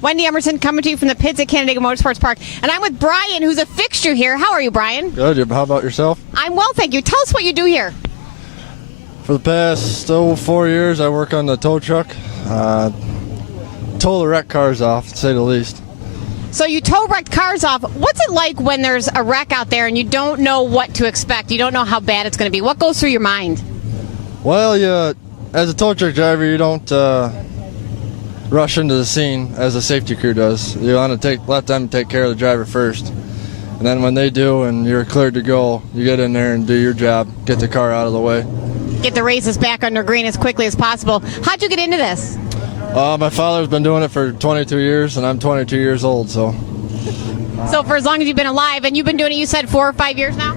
Wendy Emerson coming to you from the pits at Canandaigua Motorsports Park. And I'm with Brian, who's a fixture here. How are you, Brian? Good. How about yourself? I'm well, thank you. Tell us what you do here. For the past 4 years, I work on the tow truck. Tow the wrecked cars off, to say the least. So you tow wrecked cars off. What's it like when there's a wreck out there and you don't know what to expect? You don't know how bad it's going to be. What goes through your mind? Well, as a tow truck driver, you don't rush into the scene as a safety crew does. You want to let them take care of the driver first. And then when they do and you're cleared to go, you get in there and do your job, get the car out of the way. Get the races back under green as quickly as possible. How'd you get into this? My father's been doing it for 22 years, and I'm 22 years old, so. So for as long as you've been alive, and you've been doing it, you said 4 or 5 years now?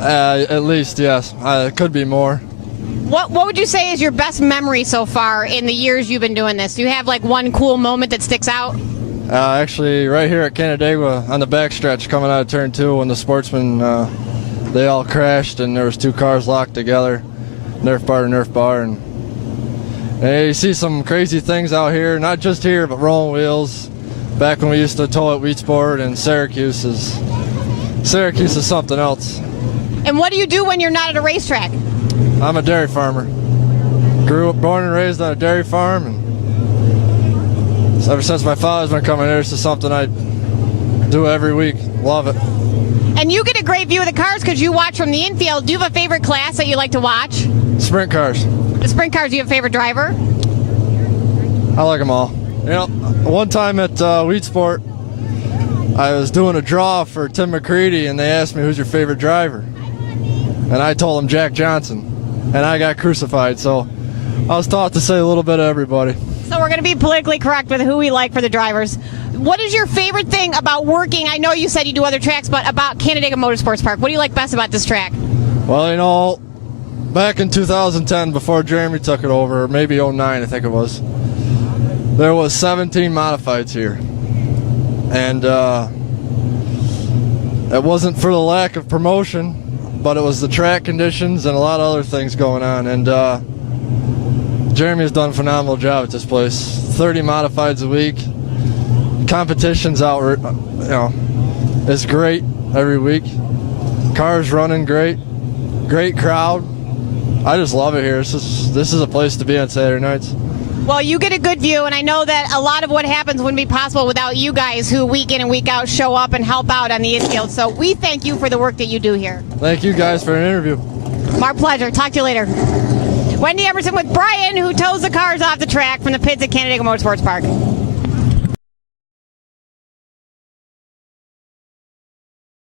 At least, yes. It could be more. What would you say is your best memory so far in the years you've been doing this? Do you have like one cool moment that sticks out? Actually, right here at Canandaigua on the backstretch coming out of turn 2 when the sportsmen, they all crashed and there was 2 cars locked together, Nerf bar to Nerf bar. And you see some crazy things out here, not just here, but rolling wheels. Back when we used to tow at Wheatsport, and Syracuse is something else. And what do you do when you're not at a racetrack? I'm a dairy farmer. Born and raised on a dairy farm, and ever since my father's been coming here, this is something I do every week. Love it. And you get a great view of the cars because you watch from the infield. Do you have a favorite class that you like to watch? Sprint cars. The sprint cars. Do you have a favorite driver? I like them all. You know, one time at Wheatsport, I was doing a draw for Tim McCready, and they asked me, who's your favorite driver? And I told them Jack Johnson, and I got crucified. So I was taught to say a little bit of everybody. So we're going to be politically correct with who we like for the drivers. What is your favorite thing about working? I know you said you do other tracks, but about Canandaigua Motorsports Park. What do you like best about this track? Well, you know, back in 2010, before Jeremy took it over, maybe 09, I think it was, there was 17 modifieds here. And it wasn't for the lack of promotion, but it was the track conditions and a lot of other things going on. And Jeremy has done a phenomenal job at this place. 30 modifieds a week. Competition's out, it's great every week. Cars running great. Great crowd. I just love it here. This is a place to be on Saturday nights. Well, you get a good view, and I know that a lot of what happens wouldn't be possible without you guys who week in and week out show up and help out on the infield. So we thank you for the work that you do here. Thank you guys for an interview. My pleasure. Talk to you later. Wendy Emerson with Brian, who tows the cars off the track from the pits at Canandaigua Motorsports Park.